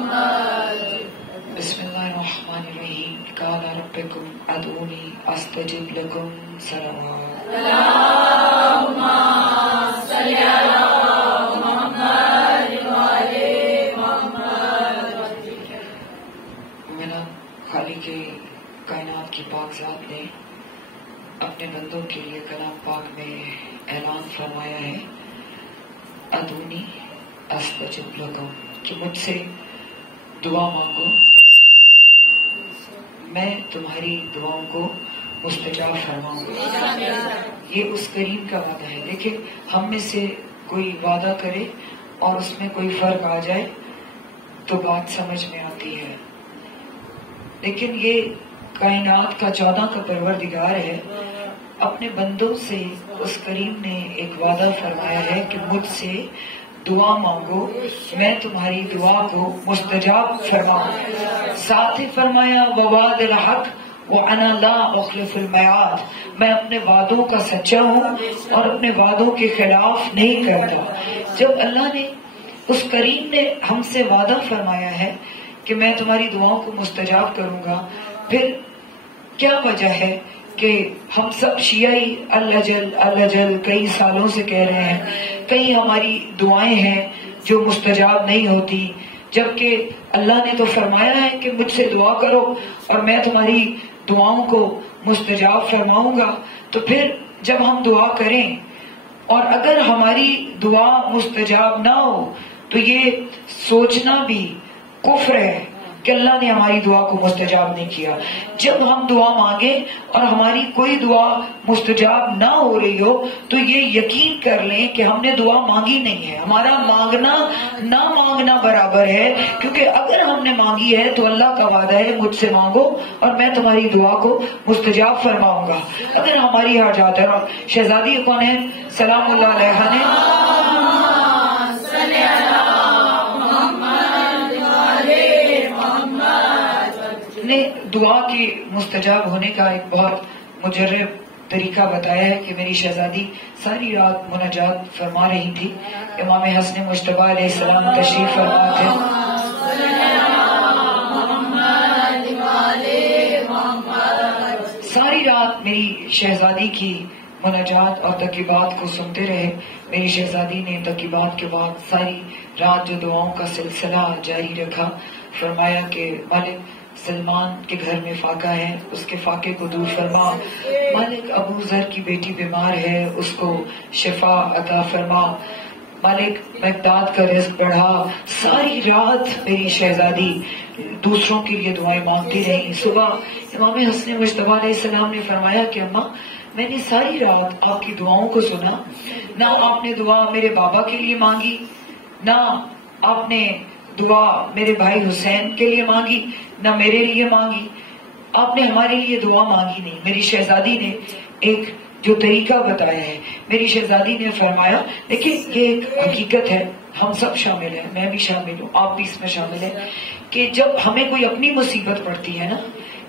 بسم اللہ الرحمن الرحیم قال ربکم ادعونی استجب لکم صلوات اللہم صلی علی محمد وعلی محمد۔ میرا خالق کائنات کی پاک ذات نے اپنے بندوں کے لیے کلام پاک میں اعلان فرمایا ہے ادعونی استجب لکم، کہ مجھ سے دعا مانگو میں تمہاری دعاؤں کو مستجاب فرماؤں گا۔ یہ اس کریم کا وعدہ ہے۔ دیکھیں، ہم میں سے کوئی وعدہ کرے اور اس میں کوئی فرق آ جائے تو بات سمجھ میں آتی ہے، لیکن یہ کائنات کا 14 کا پروردگار ہے، اپنے بندوں سے اس کریم نے ایک وعدہ فرمایا ہے کہ مجھ سے دعا مانگو میں تمہاری دعا کو مستجاب فرماؤں۔ ساتھ ہی فرمایا ووعد الحق وانا لا اخلف المیعاد، میں اپنے وعدوں کا سچا ہوں اور اپنے وعدوں کے خلاف نہیں کرتا۔ جب اللہ نے اس کریم نے ہم سے وعدہ فرمایا ہے کہ میں تمہاری دعاؤں کو مستجاب کروں گا، پھر کیا وجہ ہے کہ ہم سب شیعی اللہ جل کئی سالوں سے کہہ رہے ہیں، کئی ہماری دعائیں ہیں جو مستجاب نہیں ہوتی، جبکہ اللہ نے تو فرمایا ہے کہ مجھ سے دعا کرو اور میں تمہاری دعاؤں کو مستجاب فرماؤں گا۔ تو پھر جب ہم دعا کریں اور اگر ہماری دعا مستجاب نہ ہو تو یہ سوچنا بھی کفر ہے کہ اللہ نے ہماری دعا کو مستجاب نہیں کیا۔ جب ہم دعا مانگیں اور ہماری کوئی دعا مستجاب نہ ہو رہی ہو تو یہ یقین کر لیں کہ ہم نے دعا مانگی نہیں ہے، ہمارا مانگنا نہ مانگنا برابر ہے، کیونکہ اگر ہم نے مانگی ہے تو اللہ کا وعدہ ہے مجھ سے مانگو اور میں تمہاری دعا کو مستجاب فرماؤں گا۔ اگر ہماری حاجات ہے، شہزادی کون ہے سلام اللہ علیہ نے دعا کے مستجاب ہونے کا ایک بہت مجرب طریقہ بتایا ہے کہ میری شہزادی ساری رات مناجات فرما رہی تھی، امام حسن مجتبیٰ علیہ السلام تشریف فرما تھے، ساری رات میری شہزادی کی مناجات اور تقریبات کو سنتے رہے۔ میری شہزادی نے تقریبات کے بعد ساری رات جو دعاؤں کا سلسلہ جاری رکھا، فرمایا کہ مالک سلمان کے گھر میں فاقہ ہے، اس کے فاقے کو دور فرما، مالک ابو ذر کی بیٹی بیمار ہے، اس کو شفا عطا فرما، مالک مقداد کا رزق بڑھا۔ ساری رات میری شہزادی دوسروں کے لیے دعائیں مانگتی رہی۔ صبح امام حسن مجتبیٰ علیہ السلام نے فرمایا کہ اماں میں نے ساری رات آپ کی دعاؤں کو سنا، نہ آپ نے دعا میرے بابا کے لیے مانگی، نہ آپ نے دعا میرے بھائی حسین کے لیے مانگی، نہ میرے لیے مانگی، آپ نے ہمارے لیے دعا مانگی نہیں۔ میری شہزادی نے ایک جو طریقہ بتایا ہے، میری شہزادی نے فرمایا دیکھیں یہ ایک حقیقت ہے، ہم سب شامل ہیں، میں بھی شامل ہوں، آپ بھی اس میں شامل ہیں، کہ جب ہمیں کوئی اپنی مصیبت پڑتی ہے نا،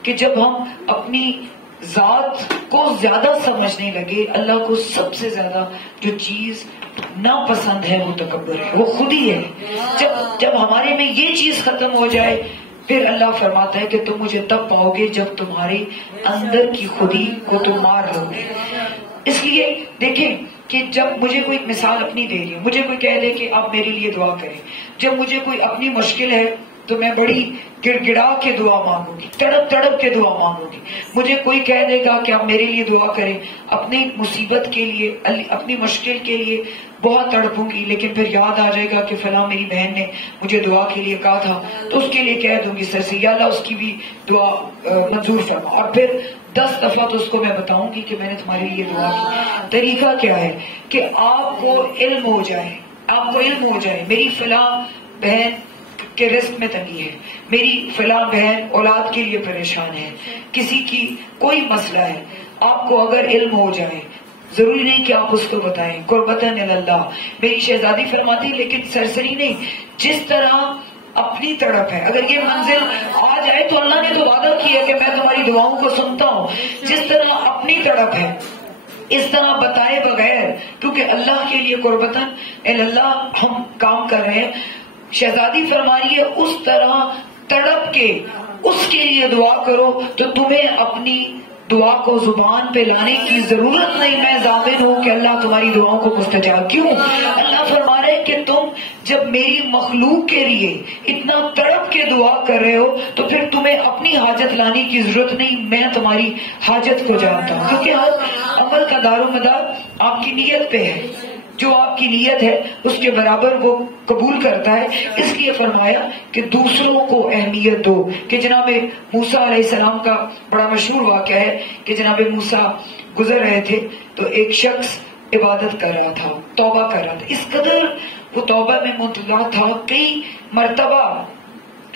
کہ جب ہم اپنی ذات کو زیادہ سمجھنے لگے، اللہ کو سب سے زیادہ جو چیز ناپسند ہے وہ تکبر ہے، وہ خود ہی ہے۔ جب ہمارے میں یہ چیز ختم ہو جائے پھر اللہ فرماتا ہے کہ تم مجھے تب پاؤ گے جب تمہارے اندر کی خودی کو تم مار لو گے۔ اس لیے دیکھیں کہ جب مجھے کوئی مثال اپنی دے رہی ہے، مجھے کوئی کہہ دے کہ آپ میرے لیے دعا کریں، جب مجھے کوئی اپنی مشکل ہے تو میں بڑی گڑ گڑا کے دعا مانگوں گی، تڑپ تڑپ کے دعا مانگوں گی۔ مجھے کوئی کہہ دے گا کہ آپ میرے لیے دعا کریں، اپنی مصیبت کے لیے، اپنی مشکل کے لیے بہت تڑپوں گی، لیکن پھر یاد آ جائے گا کہ فلاں میری بہن نے مجھے دعا کے لیے کہا تھا تو اس کے لیے کہہ دوں گی سر سے یا اللہ اس کی بھی دعا منظور فرما، اور پھر 10 دفعہ تو اس کو میں بتاؤں گی کہ میں نے تمہارے لیے دعا کی۔ طریقہ کیا ہے کہ آپ کو علم ہو جائے، آپ کو علم ہو جائے میری فلاں بہن کے رزق میں تنگی ہے، میری فلاں بہن اولاد کے لیے پریشان ہے، کسی کی کوئی مسئلہ ہے، آپ کو اگر علم ہو جائے، ضروری نہیں کہ آپ اس کو بتائیں، قربتاً اللہ میری شہزادی فرماتی، لیکن سرسری نہیں، جس طرح اپنی تڑپ ہے، اگر یہ منزل آ جائے تو اللہ نے تو وعدہ کیا کہ میں تمہاری دعاؤں کو سنتا ہوں، جس طرح اپنی تڑپ ہے اس طرح بتائے بغیر، کیونکہ اللہ کے لیے قربتاً اللہ ہم کام کر رہے ہیں، شہزادی فرما رہی ہے اس طرح تڑپ کے اس کے لیے دعا کرو تو تمہیں اپنی دعا کو زبان پہ لانے کی ضرورت نہیں. میں ضامن ہوں کہ اللہ تمہاری دعاؤں کو مستجاب. کیوں؟ اللہ فرما رہے کہ تم جب میری مخلوق کے لیے اتنا تڑپ کے دعا کر رہے ہو تو پھر تمہیں اپنی حاجت لانے کی ضرورت نہیں. میں تمہاری حاجت کو جانتا ہوں، کیونکہ ہر عمل کا دار و مدار آپ کی نیت پہ ہے. جو آپ کی نیت ہے اس کے برابر وہ قبول کرتا ہے. اس لیے فرمایا کہ دوسروں کو اہمیت دو. کہ جناب موسیٰ علیہ السلام کا بڑا مشہور واقعہ ہے کہ جناب موسیٰ گزر رہے تھے تو ایک شخص عبادت کر رہا تھا، توبہ کر رہا تھا. اس قدر وہ توبہ میں مبتلا تھا. کئی مرتبہ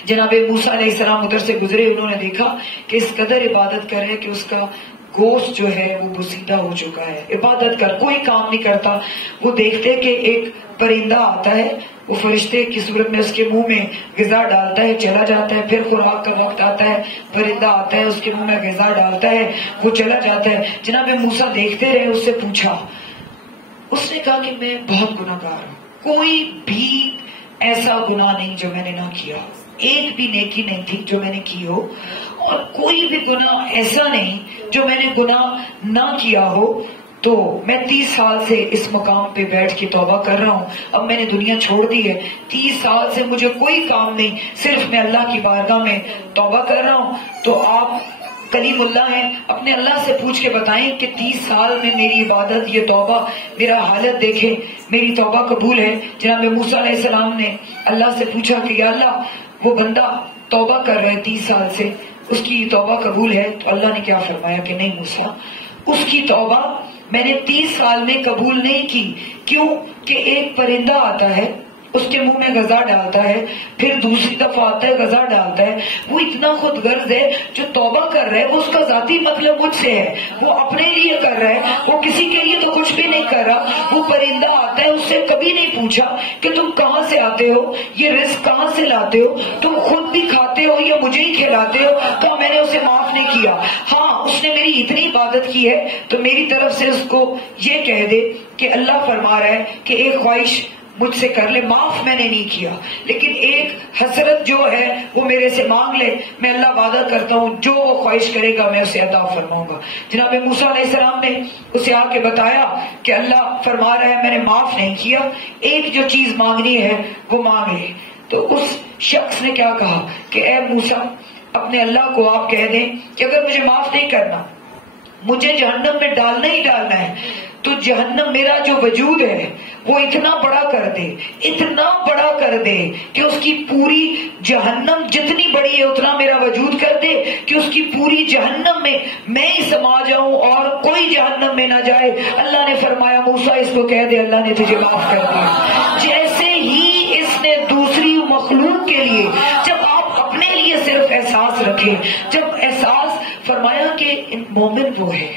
جناب موسیٰ علیہ السلام ادھر سے گزرے، انہوں نے دیکھا کہ اس قدر عبادت کر رہے کہ اس کا گوشت جو ہے وہ بسیدہ ہو چکا ہے. عبادت کر کوئی کام نہیں کرتا. وہ دیکھتے کہ ایک پرندہ آتا ہے، وہ فرشتے کی صورت میں اس کے منہ میں غذا ڈالتا ہے، چلا جاتا ہے. پھر خوراک کا وقت آتا ہے، پرندہ آتا ہے، اس کے منہ میں غذا ڈالتا ہے، وہ چلا جاتا ہے. جناب موسیٰ دیکھتے رہے. اس سے پوچھا، اس نے کہا کہ میں بہت گناہ گار ہوں. کوئی بھی ایسا گناہ نہیں جو میں نے نہ کیا، ایک بھی نیکی نہیں تھی جو میں نے کی ہو، اور کوئی بھی گناہ ایسا نہیں جو میں نے گناہ نہ کیا ہو. تو میں 30 سال سے اس مقام پہ بیٹھ کے توبہ کر رہا ہوں. اب میں نے دنیا چھوڑ دی ہے. 30 سال سے مجھے کوئی کام نہیں، صرف میں اللہ کی بارگاہ میں توبہ کر رہا ہوں. تو آپ کلیم اللہ ہیں، اپنے اللہ سے پوچھ کے بتائیں کہ 30 سال میں میری عبادت، یہ توبہ، میرا حالت دیکھیں، میری توبہ قبول ہے. جناب موسیٰ علیہ السلام نے اللہ سے پوچھا کہ یا اللہ وہ بندہ توبہ کر رہے 30 سال سے، اس کی توبہ قبول ہے؟ تو اللہ نے کیا فرمایا کہ نہیں موسیٰ، اس کی توبہ میں نے 30 سال میں قبول نہیں کی. کیوں؟ کہ ایک پرندہ آتا ہے، اس کے منہ میں غذا ڈالتا ہے، پھر دوسری دفعہ آتا ہے غذا ڈالتا ہے. وہ اتنا خود غرض ہے. جو توبہ کر رہا ہے وہ اس کا ذاتی مطلب مجھ سے ہے، وہ اپنے لیے کر رہا ہے، وہ کسی کے لیے تو کچھ بھی نہیں کر رہا. وہ پرندہ آتا ہے، اس سے کبھی نہیں پوچھا کہ تم کہاں سے آتے ہو، یہ رزق کہاں سے لاتے ہو، تم خود بھی کھاتے ہو یا مجھے ہی کھلاتے ہو. تو میں نے اسے معاف نہیں کیا. ہاں اس نے میری اتنی عبادت کی ہے تو میری طرف سے اس کو یہ کہہ دے کہ اللہ فرما رہا ہے کہ ایک خواہش مجھ سے کر لے، معاف میں نے نہیں کیا، لیکن ایک حسرت جو ہے وہ میرے سے مانگ لے. میں اللہ وعدہ کرتا ہوں جو وہ خواہش کرے گا میں اسے عطا فرماؤں گا. جناب موسیٰ علیہ السلام نے اسے آ کے بتایا کہ اللہ فرما رہا ہے میں نے معاف نہیں کیا، ایک جو چیز مانگنی ہے وہ مانگ لے. تو اس شخص نے کیا کہا کہ اے موسیٰ، اپنے اللہ کو آپ کہہ دیں کہ اگر مجھے معاف نہیں کرنا، مجھے جہنم میں ڈالنا ہی ڈالنا ہے، تو جہنم میرا جو وجود ہے وہ اتنا بڑا کر دے، اتنا بڑا کر دے کہ اس کی پوری جہنم جتنی بڑی ہے اتنا میرا وجود کر دے کہ اس کی پوری جہنم میں ہی سما جاؤں اور کوئی جہنم میں نہ جائے. اللہ نے فرمایا موسیٰ اس کو کہہ دے اللہ نے تجھے معاف کر دیا. جیسے ہی اس نے دوسری مخلوق کے لیے، جب آپ اپنے لیے صرف احساس رکھیں، جب احساس فرمایا کہ مومن وہ ہے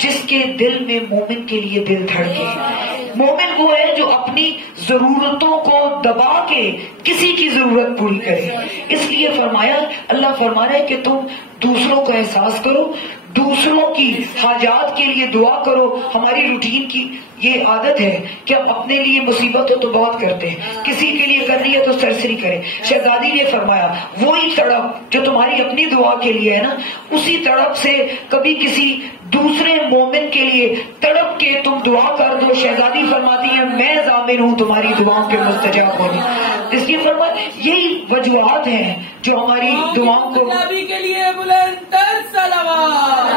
جس کے دل میں مومن کے لیے دل دھڑکے. مومن وہ ہے جو اپنی ضرورتوں کو دبا کے کسی کی ضرورت پوری کرے. اس لیے فرمایا، اللہ فرما رہا ہے کہ تم دوسروں کا احساس کرو، دوسروں کی حاجات کے لیے دعا کرو. ہماری روٹین کی یہ عادت ہے کہ ہم اپنے لیے مصیبت ہو تو بہت کرتے ہیں، کسی کے لیے کرنی ہے تو سرسری کریں. شہزادی نے فرمایا وہی تڑپ جو تمہاری اپنی دعا کے لیے ہے نا، اسی تڑپ سے کبھی کسی دوسرے مومن کے لیے تڑپ کے تم دعا کر دو. شہزادی فرماتی ہے میں ضامن ہوں تمہاری دعاؤں کے مستجاب ہونے. اس لیے فرمایا یہی وجوہات ہیں جو ہماری دعاؤں کو نبی کے لیے بلند تر صلوات.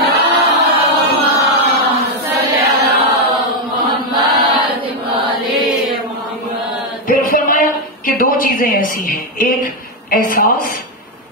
پھر فرمایا کہ دو چیزیں ایسی ہیں، ایک احساس،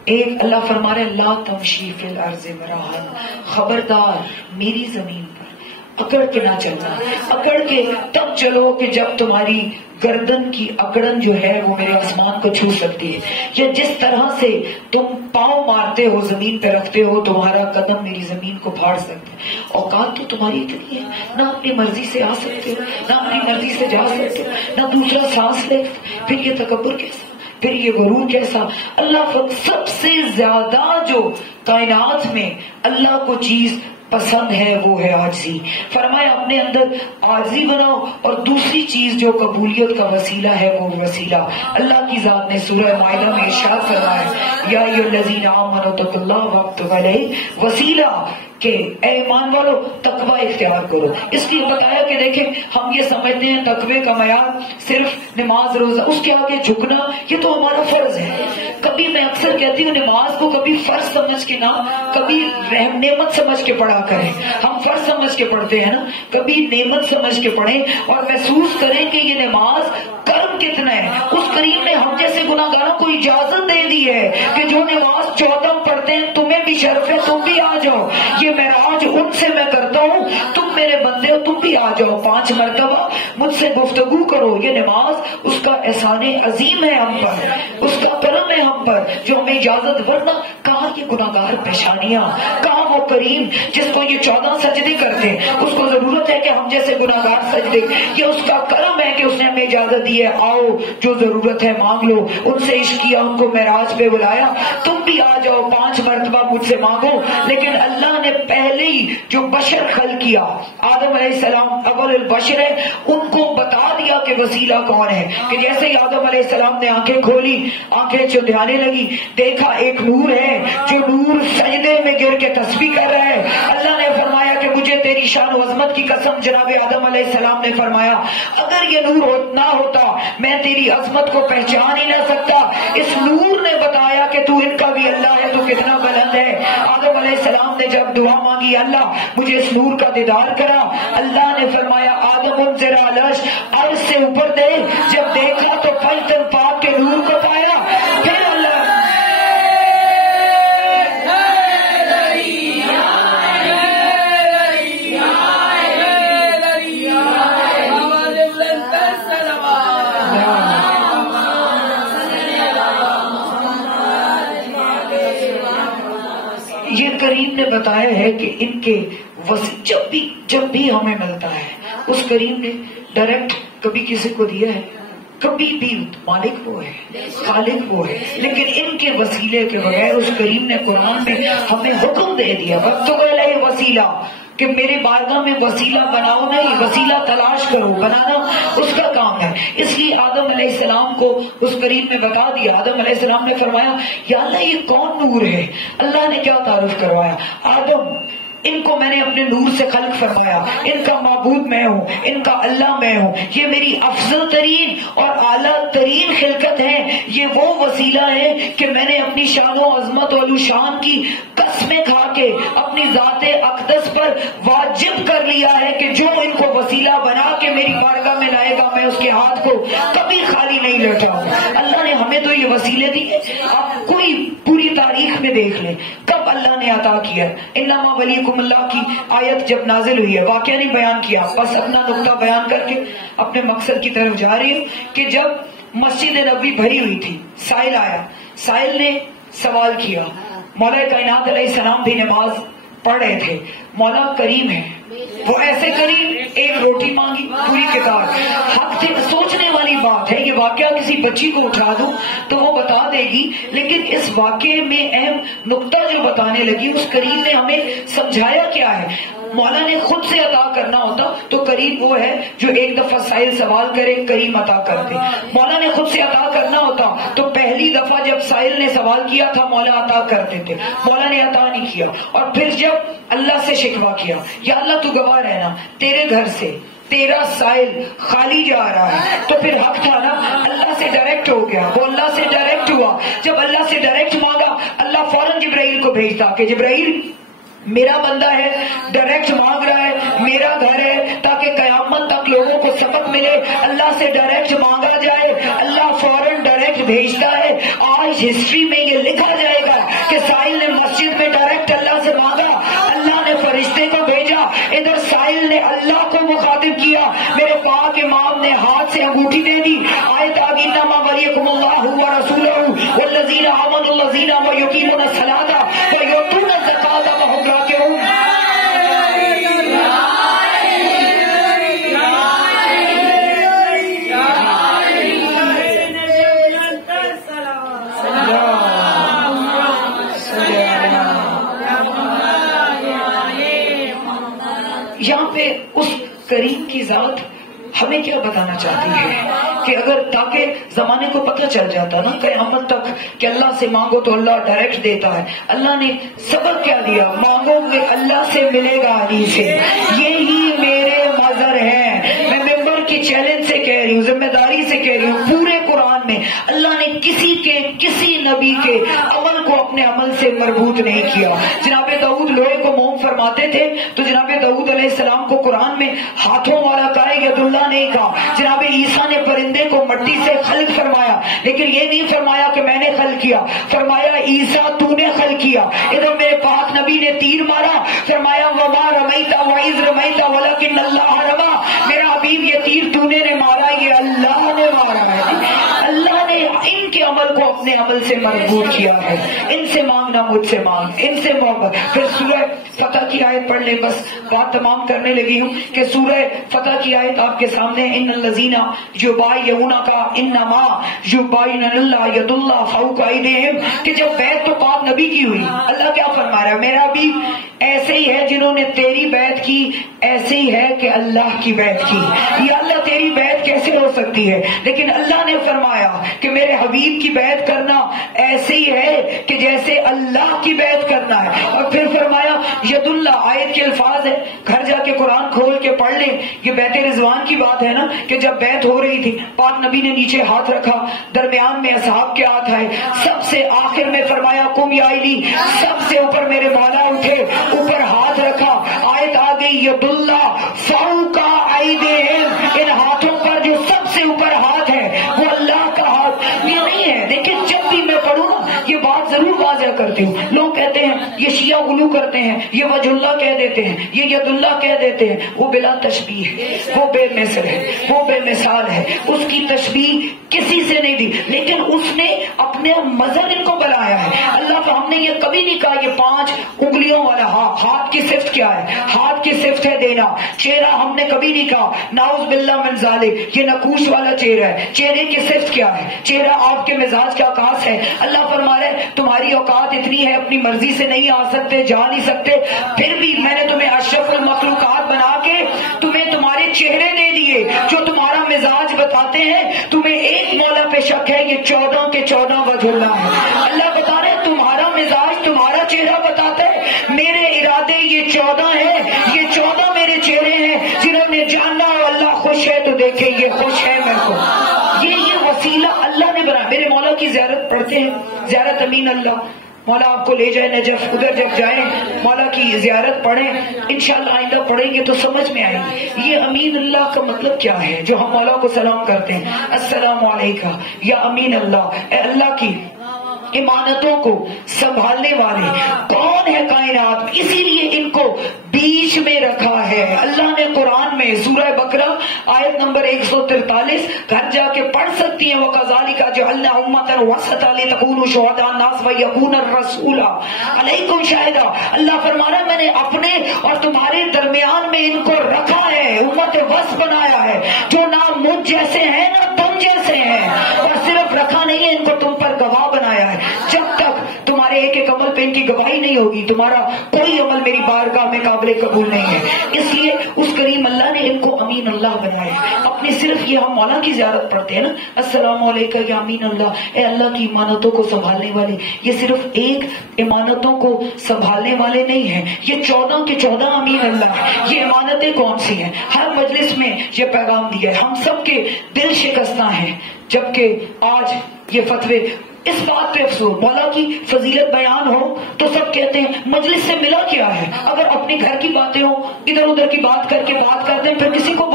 ایک اللہ فرما رہے لا تمشی فی الارض مراحا، خبردار میری زمین پر اکڑ کے نہ چلنا. اکڑ کے تب چلو کہ جب تمہاری گردن کی اکڑن جو ہے وہ میرے آسمان کو چھو سکتی ہے، یا جس طرح سے تم پاؤں مارتے ہو زمین پہ رکھتے ہو تمہارا قدم میری زمین کو پھاڑ سکتے ہیں. اوقات تو تمہاری اتنی ہے، نہ اپنی مرضی سے آ سکتے ہو، نہ اپنی مرضی سے جا سکتے ہو، نہ دوسرا سانس لے. پھر یہ تکبر کیسا، پھر یہ غرور کیسا. اللہ سب سے زیادہ جو کائنات میں اللہ کو چیز پسند ہے وہ ہے عاجزی. فرمایا اپنے اندر عاجزی بناؤ, اور دوسری چیز جو قبولیت کا وسیلہ ہے وہ وسیلہ اللہ کی ذات نے سورہ مائدہ میں ارشاد فرمایا یا ایھا الذین آمنوا اتقوا اللہ وابتغوا الیہ وسیلہ, کہ اے ایمان والو تقوی اختیار کرو. اس لیے بتایا کہ دیکھیں ہم یہ سمجھتے ہیں تقوی کا معیار صرف نماز روزہ, اس کے آگے جھکنا یہ تو ہمارا فرض ہے. کبھی میں اکثر کہتی ہوں نماز کو کبھی فرض سمجھ کے نہ, کبھی رحم نعمت سمجھ کے پڑھا کریں. ہم فرض سمجھ کے پڑھتے ہیں نا, کبھی نعمت سمجھ کے پڑھیں اور محسوس کریں کہ یہ نماز کرم کتنا ہے. اس کریم نے ہم جیسے گناہگاروں کو اجازت دے دی ہے کہ جو نماز 14 پڑھتے ہیں تمہیں بھی شرف ہے, تم بھی آ جاؤ. یہ معراج ان سے میں کرتا ہوں, تم میرے بندے ہو, تم بھی آ جاؤ 5 مرتبہ مجھ سے گفتگو کرو. یہ نماز اس کا احسان عظیم ہے ہم پر, اس کا کرم ہے ہم پر جو ہمیں اجازت, ورنہ کہاں یہ گناہگار پیشانیاں, کہاں وہ کریم جس کو یہ 14 سجدے کرتے, اس کو ضرورت ہے کہ ہم جیسے گناہگار سجدے. یہ اس کا کرم ہے کہ اس نے ہمیں اجازت دی ہے, آؤ جو ضرورت ہے مانگ لو. ان سے عشق کیا, ان کو معراج پہ بلایا, تم بھی آ جاؤ 5 مرتبہ مجھ سے مانگو. لیکن اللہ نے پہلے ہی جو بشر خلق کیا, آدم علیہ السلام اول البشر ہے, ان کو بتا دیا کہ وسیلہ کون ہے. کہ جیسے ہی آدم علیہ السلام نے آنکھیں کھولی, آنکھیں چندھیانے لگی, دیکھا ایک نور ہے, جو نور سجدے میں گر کے تسبیح کر رہا ہے. اللہ نے فرمایا کہ مجھے تیری شان و عظمت کی قسم, جناب آدم علیہ السلام نے فرمایا اگر یہ نور نہ ہوتا میں تیری عظمت کو پہچان ہی نہ سکتا. اس نور نے بتایا کہ تو ان کا بھی اللہ ہے, تو کتنا بلند ہے. آدم علیہ السلام نے جب دعا مانگی اللہ مجھے اس نور کا دیدار کرا, اللہ نے فرمایا آدم انظر الی العرش, عرش سے اوپر دے. جب دیکھا تو پنجتن پاک کے نور کو پایا. پھر اللہ یہ کریم نے بتایا ہے کہ ان کے جب بھی ہمیں ملتا ہے اس کریم نے ڈائریکٹ کبھی کسی کو دیا ہے, کبھی بھی. مالک وہ ہے, خالق وہ ہے, لیکن ان کے وسیلے کے بغیر اس کریم نے قرآن میں ہمیں حکم دے دیا وابتغوا الیہ وسیلہ, کہ میرے بارگاہ میں وسیلہ بناؤ نہیں, وسیلہ تلاش کرو, بنانا اس کا کام ہے. اس لیے آدم علیہ السلام کو اس کریم نے بتا دیا. آدم علیہ السلام نے فرمایا یا اللہ یہ کون نور ہے. اللہ نے کیا تعارف کروایا, آدم ان کو میں نے اپنے نور سے خلق فرمایا, ان کا معبود میں ہوں, ان کا اللہ میں ہوں. یہ میری افضل ترین اور اعلیٰ ترین خلقت ہے. یہ وہ وسیلہ ہے کہ میں نے اپنی شان و عظمت و شان کی قسمیں کھا کے اپنی ذات اقدس پر واجب کر لیا ہے کہ جو ان کو وسیلہ بنا کے میری بارگاہ میں لائے گا میں اس کے ہاتھ کو کبھی خالی نہیں لوٹاؤں. اللہ نے ہمیں تو یہ وسیلے دیے. آپ کوئی پوری تاریخ میں دیکھ لیں کب اللہ نے عطا کیا. انما ولیکم اللہ کی آیت جب نازل ہوئی ہے, واقعہ نہیں بیان کیا, بس اپنا نقطہ بیان کر کے اپنے مقصد کی طرف جا رہی ہوں. کہ جب مسجد نبوی بھری ہوئی تھی, سائل آیا, سائل نے سوال کیا. مولا کائنات علیہ السلام بھی نماز پڑھ رہے تھے. مولا کریم ہے, وہ ایسے کریم, ایک روٹی مانگی پوری کتاب. حق سے سوچنے والی بات ہے, یہ واقعہ کسی بچی کو اٹھا دوں تو وہ بتا دے گی, لیکن اس واقعے میں اہم نقطہ جو بتانے لگی اس کریم نے ہمیں سمجھایا کیا ہے. مولا نے خود سے عطا کرنا ہوتا تو کریم وہ ہے جو ایک دفعہ سائل سوال کرے کریم عطا کر دے. مولا نے خود سے عطا کرنا ہوتا تو پہلی دفعہ جب سائل نے سوال کیا تھا مولا عطا کرتے تھے, مولا نے عطا نہیں کیا. اور پھر جب اللہ سے شکوہ کیا, یا اللہ تو گواہ رہنا تیرے گھر سے تیرا سائل خالی جا رہا ہے, تو پھر حق تھا نا اللہ سے ڈائریکٹ ہو گیا. وہ اللہ سے ڈائریکٹ ہوا. جب اللہ سے ڈائریکٹ مانگا اللہ فوراً جبرائیل کو بھیجتا کہ جبرائیل میرا بندہ ہے, ڈائریکٹ مانگ رہا ہے, میرا گھر ہے, تاکہ قیامت تک لوگوں کو سبق ملے. اللہ سے ڈائریکٹ مانگا جائے, اللہ فوراً ڈائریکٹ بھیجتا ہے. آج ہسٹری میں یہ لکھا جائے گا کہ سائل نے مسجد میں ڈائریکٹ اللہ سے مانگا, اللہ نے فرشتے کو بھیجا, ادھر سائل نے اللہ کو مخاطب کیا. میرے پاک امام نے ہاتھ سے انگوٹھی دے دی, آیت آ گئی انما ولیکم اللہ ورسولہ والذین آمنوا الذین یقیمون الصلاۃ ویؤتون الزکاۃ وهم راکعون. کریم کی ذات ہمیں کیا بتانا چاہتی ہے کہ اگر تاکہ زمانے کو پتہ چل جاتا نا قیامت تک کہ اللہ سے مانگو تو اللہ ڈائریکٹ دیتا ہے. اللہ نے سبق کیا دیا؟ مانگو گے اللہ سے ملے گا علی سے. یہی میرے نظر ہے. میں ممبر کی چیلنج سے کہہ رہی ہوں, ذمہ داری سے کہہ رہی ہوں, پورے قرآن میں اللہ نے کسی نبی کے عمل کو اپنے عمل سے مربوط نہیں کیا. جناب داؤد لوہے کو موم فرماتے تھے تو جناب داؤد علیہ السلام کو قرآن میں ہاتھوں والا کہا ید اللہ نہیں کہا. جناب عیسیٰ نے پرندے کو مٹی سے خلق فرمایا, لیکن یہ نہیں فرمایا کہ میں نے خلق کیا, فرمایا عیسیٰ تو نے خلق کیا. ادھر میرے پاک نبی نے تیر مارا, فرمایا وما رمیت وإذ رمیت ولکن اللہ رما. میرا حبیب یہ تیر تو نے مارا, یہ اللہ نے مارا ہے. اللہ نے ان کے عمل کو اپنے عمل سے مربوط کیا ہے. ان سے مانگنا مجھ سے مانگ, ان سے محبت. پھر سورہ فتح کی آیت پڑھ لیں, بس بات تمام کرنے لگی ہوں کہ سورہ فتح کی آیت آپ کے سامنے. ان الذین یبایعونک انما یبایعون اللہ ید اللہ فوق ایدیہم, کہ جب بیعت تو پاک نبی کی ہوئی, اللہ کیا فرما رہا ہے؟ میرا بھی ایسے ہی ہے جنہوں نے تیری بیعت کی, ایسے ہی ہے کہ اللہ کی بیعت کی. یا اللہ تیری بیعت کیسے ہو سکتی ہے؟ لیکن اللہ نے فرمایا کہ میرے حبیب کی بیعت کرنا ایسے ہی ہے کہ جیسے اللہ کی بیعت کرنا ہے. اور پھر فرمایا ید اللہ, آیت کے الفاظ ہے, گھر جا کے قرآن کھول کے پڑھ لیں. یہ بیعت رضوان کی بات ہے نا, کہ جب بیعت ہو رہی تھی پاک نبی نے نیچے ہاتھ رکھا, درمیان میں اصحاب کے ہاتھ آئے, سب سے آخر میں فرمایا قم یا علی, سب سے اوپر میرے مولا اٹھے, اوپر ہاتھ رکھا, آیت آ گئی ید اللہ فوق ایدیہم. ان ہاتھوں پر جو سب سے اوپر ہاتھ ہے وہ اللہ کا ہاتھ. یہ نہیں ہے. دیکھیں جب بھی میں پڑھوں نا یہ بات ضرور واضح کرتی ہوں. لوگ کہتے ہیں یہ شیعہ غلو کرتے ہیں, یہ وجہ اللہ کہہ دیتے ہیں, یہ ید اللہ کہہ دیتے ہیں. وہ بلا تشبیہ ہے, وہ بے مثل ہے, وہ بے مثال ہے. اس کی تشبیہ کسی سے نہیں دی, لیکن اس نے اپنے مظہر ان کو بنایا ہے. اللہ کو ہم نے یہ کبھی نہیں کہا یہ 5 انگلیوں والا ہاتھ کی صفت کیا ہے؟ ہاتھ کی صفت ہے دینا. چہرہ ہم نے کبھی نہیں کہا نعوذ باللہ من ذالک یہ نقوش والا چہرہ ہے. چہرے کی صفت کیا ہے؟ چہرہ آپ کے مزاج کا عکاس ہے. اللہ فرما رہے تمہاری اوقات اتنی ہے, اپنی مرضی سے نہیں آ سکتے, جا نہیں سکتے, پھر بھی میں نے تمہیں اشرف المخلوقات بنا کے تمہیں تمہارے چہرے دے دیے جو تمہارا مزاج بتاتے ہیں. تمہیں ایک مولا پہ شک ہے, یہ 14 کے 14 وجہ اللہ ہے. اللہ بتا رہے تمہارا مزاج تمہارا چہرہ بتاتا ہے, میرے ارادے یہ 14 ہیں, یہ 14 میرے چہرے ہیں. جنہوں نے جانا اللہ خوش ہے تو دیکھیں یہ خوش ہے میرے کو. یہ وسیلہ اللہ نے بنا. میرے مولا کی زیارت پڑھتے ہیں, زیارت امین اللہ, مولا آپ کو لے جائے نجف, ادھر جب جائیں مولا کی زیارت پڑھیں, انشاءاللہ آئندہ پڑھیں گے تو سمجھ میں آئے گی یہ امین اللہ کا مطلب کیا ہے. جو ہم مولا کو سلام کرتے ہیں, السلام علیکم یا امین اللہ, اے اللہ کی امانتوں کو سنبھالنے والے کون ہے کائنات. اسی لیے ان کو بیچ میں رکھا ہے. اللہ نے قرآن میں سورہ بقرہ آیت نمبر 143 گھر جا کے پڑھ سکتی ہیں, وَكَذَلِكَ جَعَلْنَا أُمَّةً وَسَطًا لِتَكُونُوا شُهَدَاءَ عَلَى النَّاسِ وَيَكُونَ الرَّسُولُ عَلَيْكُمْ شَهِيدًا. اللہ فرما رہا ہے میں نے اپنے اور تمہارے درمیان میں ان کو رکھا ہے, امت وسط بنایا ہے, جو نہ مجھ جیسے ہیں نہ تم جیسے ہیں. اور صرف رکھا نہیں ہے, ان کو تم پر گواہ بنایا ہے. جب تک تمہارے ایک ایک عمل پہ ان کی گواہی نہیں ہوگی تمہارا کوئی عمل میری بارگاہ میں قابل قبول نہیں ہے. اس لیے اس کریم اللہ نے ان کو امین اللہ بنایا. اپنے صرف یہ ہم مولا کی زیارت پڑھتے ہیں نا, السلام علیکم یا امین اللہ, اے اللہ کی امانتوں کو سنبھالنے والے. یہ صرف ایک امانتوں کو سنبھالنے والے نہیں ہیں, یہ 14 کے 14 امین اللہ. یہ امانتیں کون سی ہیں؟ ہر مجلس میں یہ پیغام دیا ہے. ہم سب کے دل شکستہ ہیں, جبکہ آج یہ فتوے. اس بات پہ افسوس, مولا کی فضیلت بیان ہو تو سب کہتے ہیں مجلس سے ملا کیا ہے. اگر اپنے گھر کی باتیں ہوں ادھر ادھر کی بات کر کے بات کرتے ہیں, پھر کسی کو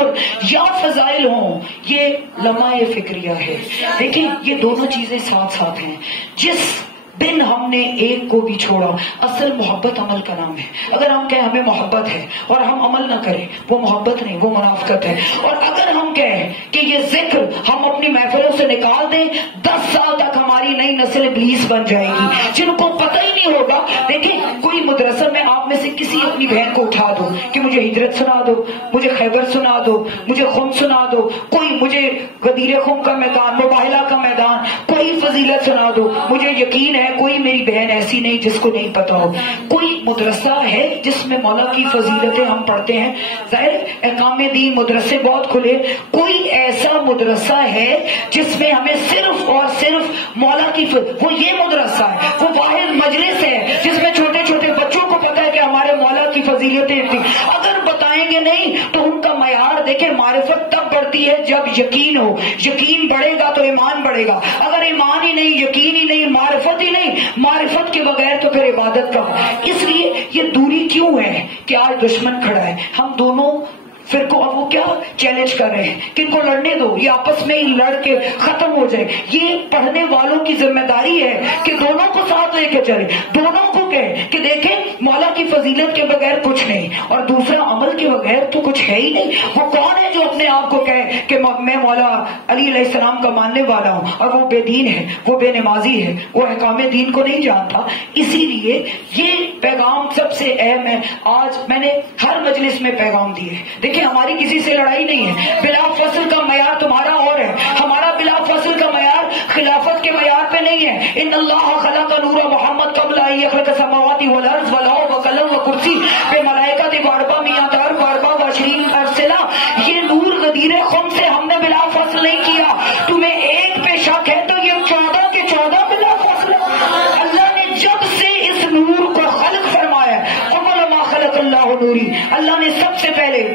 یا فضائل ہوں, یہ لمحہ فکریہ ہے. دیکھیں یہ دونوں چیزیں ساتھ ساتھ ہیں. جس دن ہم نے ایک کو بھی چھوڑا, اصل محبت عمل کا نام ہے. اگر ہم کہیں ہمیں محبت ہے اور ہم عمل نہ کریں, وہ محبت نہیں, وہ منافقت ہے. اور اگر ہم کہیں کہ یہ ذکر ہم اپنی محفلوں سے نکال دیں, 10 سال تک ہماری نئی نسل ابلیس بن جائے گی جن کو پتہ ہی نہیں ہوگا. دیکھیں کوئی مدرسہ میں آپ میں سے کسی کسی اپنی بہن کو اٹھا دو کہ مجھے ہجرت سنا دو، مجھے خیبر سنا دو، مجھے خم سنا دو، کوئی مجھے غدیر خم کا میدان، مباہلہ کا میدان، کوئی فضیلت سنا دو. مجھے یقین ہے کوئی میری بہن ایسی نہیں جس کو نہیں پتا ہو. کوئی مدرسہ ہے جس میں مولا کی فضیلتیں ہم پڑھتے ہیں؟ ظاہر احکام دین مدرسے بہت کھلے. کوئی ایسا مدرسہ ہے جس میں ہمیں صرف اور صرف مولا کی وہ یہ مدرسہ ہے، وہ واحد مجلس ہے جس میں چھوٹے چھوٹے بچوں کو پتا ہے کہ ہمارے مولا کی فضیلتیں تھی. اگر بتائیں گے نہیں تو ان کا معیار دیکھیں. معرفت تب بڑھتی ہے جب یقین ہو. یقین بڑھے گا تو ایمان بڑھے گا. اگر ایمان ہی نہیں، یقین ہی نہیں، معرفت ہی نہیں، معرفت کے بغیر تو پھر عبادت کا. اس لیے یہ دوری کیوں ہے کہ آج دشمن کھڑا ہے. ہم دونوں فرقوں اب وہ کیا چیلنج کر رہے ہیں کہ ان کو لڑنے دو، یہ آپس میں ہی لڑ کے ختم ہو جائے. یہ پڑھنے والوں کی ذمہ داری ہے کہ دونوں کو ساتھ لے کے چلے، دونوں کو کہے کہ دیکھیں مولا کی فضیلت کے بغیر کچھ نہیں، اور دوسرا عمل کے بغیر تو کچھ ہے ہی نہیں. وہ کون ہے جو اپنے آپ کو کہے کہ میں مولا علی علیہ السلام کا ماننے والا ہوں اور وہ بے دین ہے، وہ بے نمازی ہے، وہ احکام دین کو نہیں جانتا. اسی لیے یہ پیغام سب سے اہم ہے. آج میں نے ہر مجلس میں پیغام دیے. دیکھیں ہماری کسی سے لڑائی نہیں ہے. بلا فصل کا معیار تمہارا اور ہے، ہمارا بلا فصل کا معیار خلافت کے معیار پہ نہیں ہے. ان اللہ خلق نور محمد قبل ان یخلق السماوات والارض ولو وکلم وکرسی بے ملائکۃ واربع میاتار واربع وعشرین ارسلہ. یہ نور غدیر خم سے ہم نے بلا فصل نہیں کیا. تمہیں ایک پہ شک ہے تو یہ 14 کے 14 بلا فصل. اللہ نے جب سے اس نور کو خلق فرمایا، اول ما خلق اللہ نوری، اللہ نے سب سے پہلے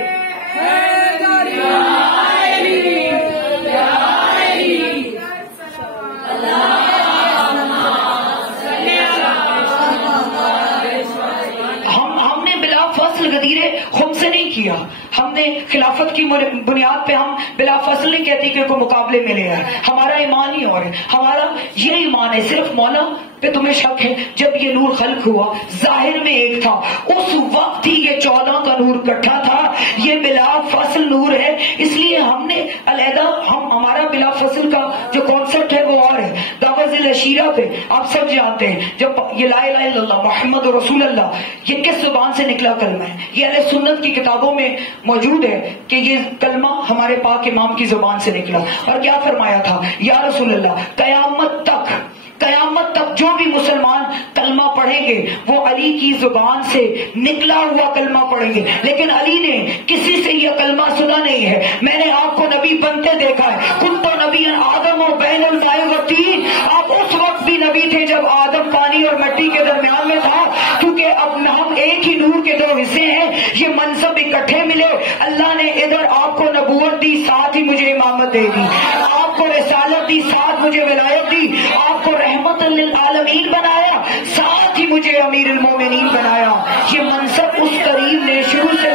ہم نے بلا فصل غدیر خم سے نہیں کیا. ہم نے خلافت کی بنیاد پہ ہم بلا فصل نہیں کہتی کہ کوئی مقابلے میں لے آئے. ہمارا ایمان ہی اور ہے، ہمارا یہ ایمان ہے. صرف مولا پہ تمہیں شک ہے. جب یہ نور خلق ہوا ظاہر میں ایک تھا، اس وقت ہی یہ 14 کا نور اکٹھا تھا. یہ بلا فصل نور ہے. اس لیے ہم نے علیحدہ ہمارا بلا فصل کا جو کانسیپٹ ہے وہ اور ہے. دعوت ذی العشیرہ پہ آپ سب جانتے ہیں جب یہ لا الہ الا اللہ محمد رسول اللہ یہ کس زبان سے نکلا کلمہ ہے. یہ اہل سنت کی کتابوں میں موجود ہے کہ یہ کلمہ ہمارے پاک امام کی زبان سے نکلا. اور کیا فرمایا تھا؟ یا رسول اللہ قیامت تک جو بھی مسلمان کلمہ پڑھیں گے وہ علی کی زبان سے نکلا ہوا کلمہ پڑھیں گے. لیکن علی نے کسی سے یہ کلمہ سنا نہیں ہے. میں نے آپ کو نبی بنتے دیکھا ہے. کنت نبی آدم و بین الماء والطین. آپ اس وقت بھی نبی تھے جب آدم پانی اور مٹی کے درمیان میں تھا. کیونکہ اب ہم ایک ہی نور کے 2 حصے ہیں. یہ منصب اکٹھے ملے. اللہ نے ادھر آپ کو نبوت دی، ساتھ ہی مجھے امامت دے دی. آپ کو رسالت دی، ساتھ مجھے ولایت دی. آپ کو رحمت للعالمین بنایا، ساتھ ہی مجھے امیر المومنین بنایا. یہ منصب اس کریم نے شروع سے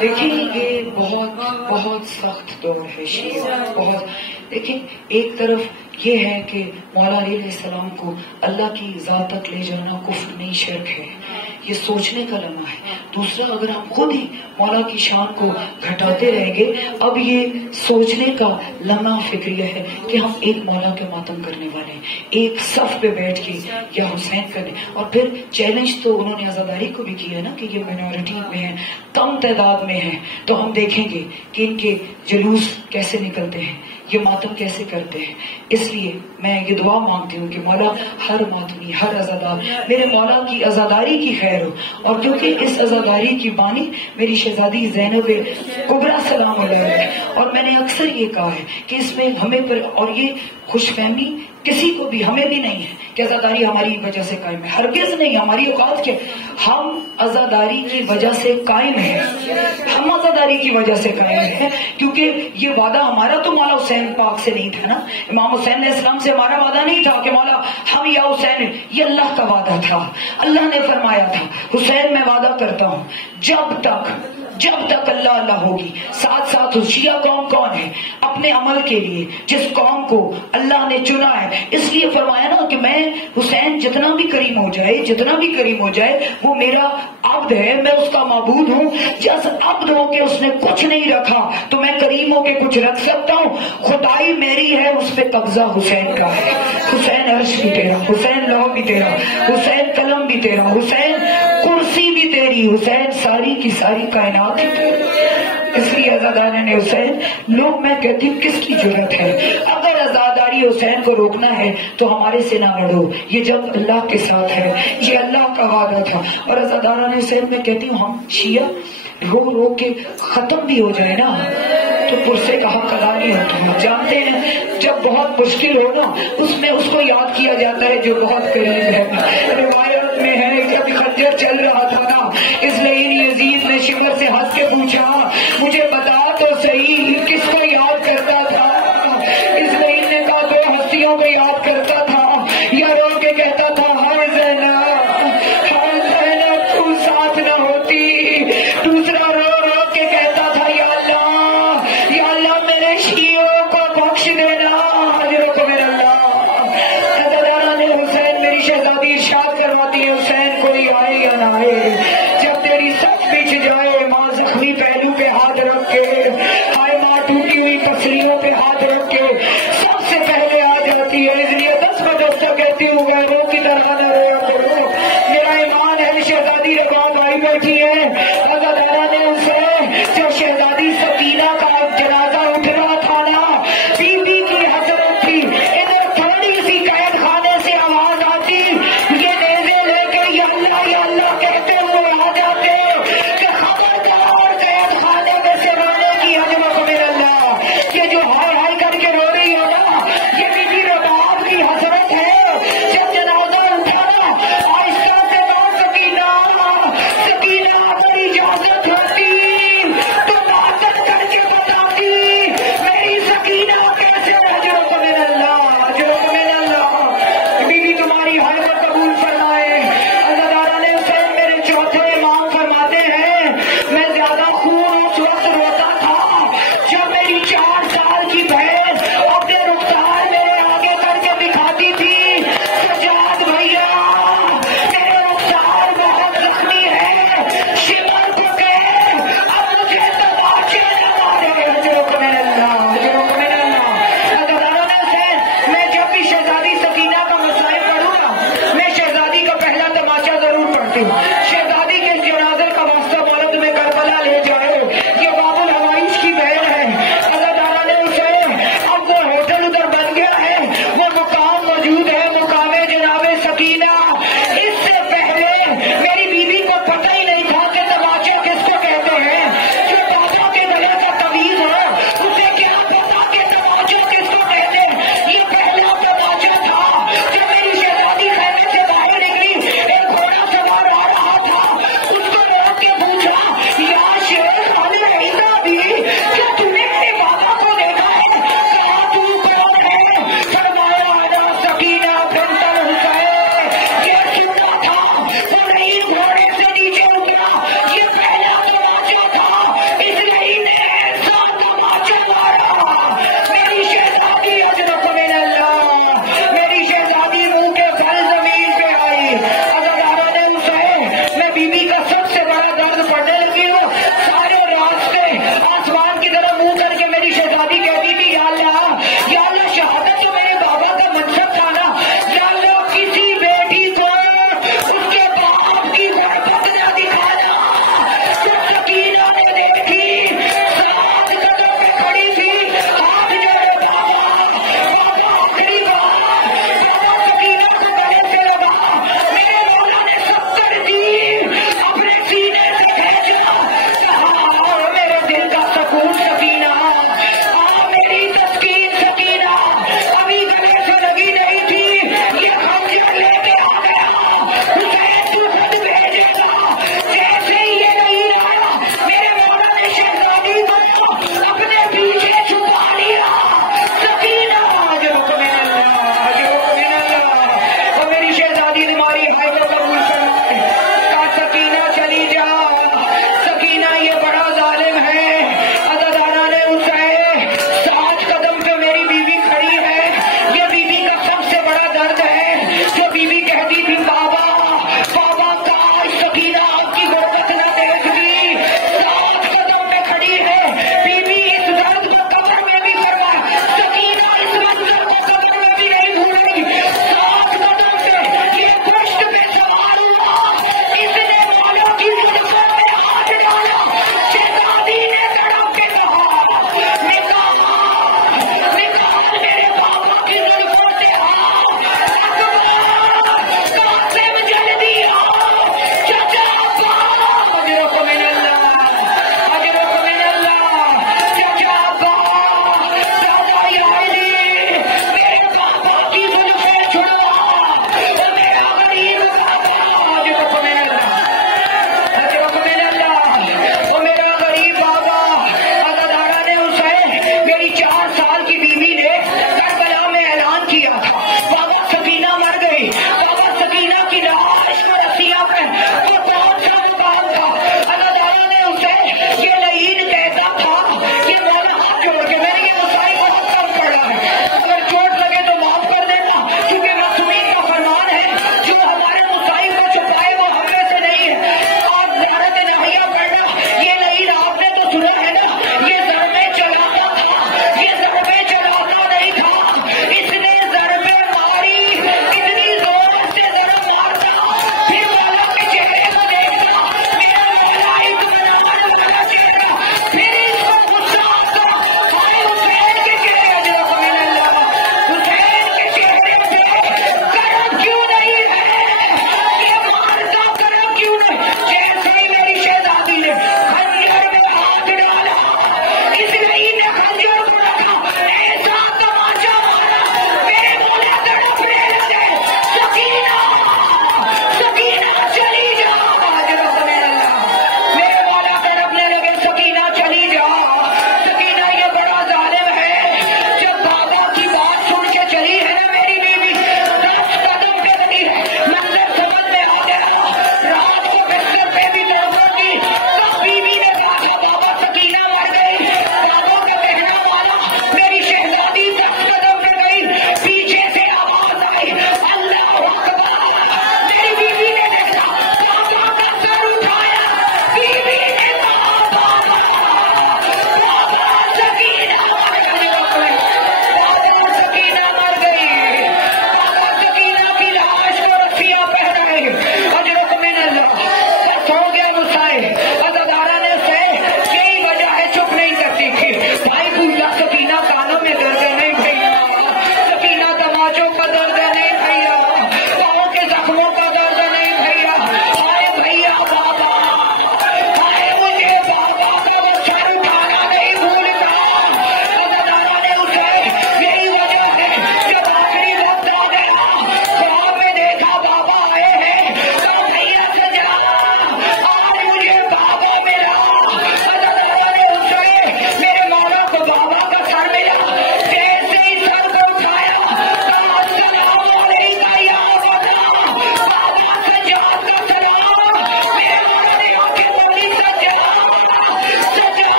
دیکھیں. یہ بہت سخت دور ہے شیعہ. بہت دیکھیں، ایک طرف یہ ہے کہ مولا علیہ السلام کو اللہ کی ذات تک لے جانا کفر نہیں شرک ہے. یہ سوچنے کا لمحہ ہے. دوسرا اگر ہم خود ہی مولا کی شان کو گھٹاتے رہیں گے، اب یہ سوچنے کا لمحہ فکریہ ہے کہ ہم ایک مولا کے ماتم کرنے والے ہیں، ایک صف پہ بیٹھ کے یا حسین کرنے. اور پھر چیلنج تو انہوں نے عزاداری کو بھی کیا نا کہ یہ مائنورٹی میں ہیں، کم تعداد میں ہیں، تو ہم دیکھیں گے کہ ان کے جلوس کیسے نکلتے ہیں، یہ ماتم کیسے کرتے ہیں. اس لیے میں یہ دعا مانگتی ہوں کہ مولا ہر ماتمی، ہر عزادار، میرے مولا کی عزاداری کی خیر ہو. اور کیونکہ اس عزاداری کی بانی میری شہزادی زینب کبریٰ سلام علیہ، اور میں نے اکثر یہ کہا ہے کہ اس میں ہمیں پر اور یہ خوش فہمی کسی کو بھی ہمیں بھی نہیں ہے کہ عزاداری ہماری وجہ سے قائم ہے. ہرگز نہیں. ہماری اوقات کیا، ہم عزاداری کی وجہ سے قائم ہیں. ہم عزاداری کی وجہ سے قائم ہیں کیونکہ یہ وعدہ ہمارا تو مولا حسین پاک سے نہیں تھا نا. امام حسین علیہ السلام سے ہمارا وعدہ نہیں تھا کہ مولا ہم یا حسین. یہ اللہ کا وعدہ تھا. اللہ نے فرمایا تھا حسین میں وعدہ کرتا ہوں جب تک جب تک اللہ اللہ ہوگی. ساتھ ساتھ شیعہ قوم کون ہے؟ اپنے عمل کے لیے جس قوم کو اللہ نے چنا ہے. اس لیے فرمایا نا کہ میں حسین جتنا بھی کریم ہو جائے وہ میرا عبد ہے, میں اس کا معبود ہوں. جس عبد ہو کے اس نے کچھ نہیں رکھا تو میں کریم ہو کے کچھ رکھ سکتا ہوں. خدائی میری ہے, اس پہ قبضہ حسین کا ہے. حسین عرش بھی تیرا, حسین لوح بھی تیرا, حسین قلم بھی تیرا, حسین کرسی بھی تیری, حسین ساری کی ساری کائنات ہی تیری. اس لیے عزادارہ نے حسین, لوگ میں کہتی ہوں کس کی ضرورت ہے؟ اگر عزاداری حسین کو روکنا ہے تو ہمارے سے نہ لڑو, یہ جنگ اللہ کے ساتھ ہے, یہ اللہ کا وعدہ تھا. اور عزادارہ نے حسین میں کہتی ہوں ہم شیعہ رو رو کے ختم بھی ہو جائے نا تو پرسے کا حق ادا نہیں ہوتا. جانتے ہیں جب بہت مشکل ہو نا اس میں اس کو یاد کیا جاتا ہے جو بہت قریب ہے. روایت میں ہے جب خنجر چل رہا تھا نا, اس لیے یزید نے شکر سے ہنس کے پوچھا